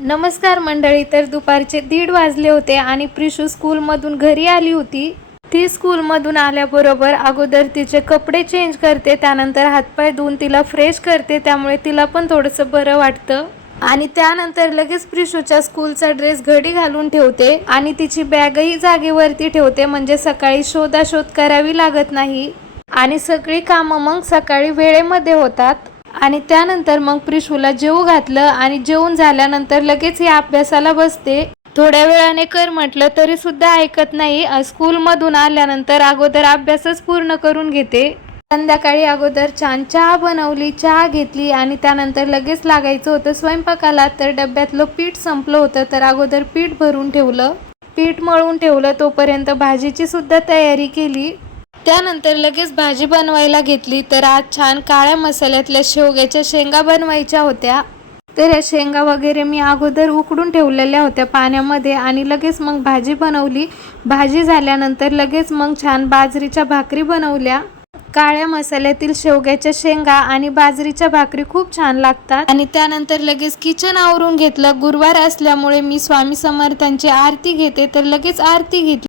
नमस्कार मंडळी. तर दुपारचे 1:30 वाजले होते आणि प्रिशू स्कूलमधून घरी आली होती. ती स्कूलमधून आल्याबरोबर अगोदर तिचे कपडे चेंज करते, त्यानंतर हातपाय धुवून तिला फ्रेश करते, त्यामुळे तिला पण थोडंसं बरं वाटतं. आणि त्यानंतर लगेच प्रिशूच्या स्कूलचा ड्रेस घडी घालून ठेवते आणि तिची बॅगही जागेवरती ठेवते, म्हणजे सकाळी शोधाशोध करावी लागत नाही आणि सगळी कामं मग सकाळी वेळेमध्ये होतात. आणि त्यानंतर मग प्रिशूला जेवू घातलं आणि जेवून झाल्यानंतर लगेच ही अभ्यासाला बसते. थोड्या वेळाने कर म्हटलं तरी सुद्धा ऐकत नाही. स्कूलमधून आल्यानंतर अगोदर अभ्यासच पूर्ण करून घेते. संध्याकाळी अगोदर छान चहा बनवली, चहा घेतली आणि त्यानंतर लगेच लागायचं होतं स्वयंपाकाला. तर डब्यातलं पीठ संपलं होतं, तर अगोदर पीठ भरून ठेवलं, पीठ मळून ठेवलं. तोपर्यंत भाजीची सुद्धा तयारी केली. त्यानंतर लगेच भाजी बनवायला घेतली. तर आज छान काळ्या मसाल्यातल्या शेवग्याच्या शेंगा बनवायच्या होत्या. तर या शेंगा वगैरे मी अगोदर उकडून ठेवलेल्या होत्या पाण्यामध्ये आणि लगेच मग भाजी बनवली. भाजी झाल्यानंतर लगेच मग छान बाजरीच्या भाकरी बनवल्या. काळ्या मसाल्यातील शेवग्याच्या शेंगा आणि बाजरीच्या भाकरी खूप छान लागतात. आणि त्यानंतर लगेच किचन आवरून घेतलं. गुरुवार असल्यामुळे मी स्वामी समर्थांची आरती घेते, तर लगेच आरती घेतली.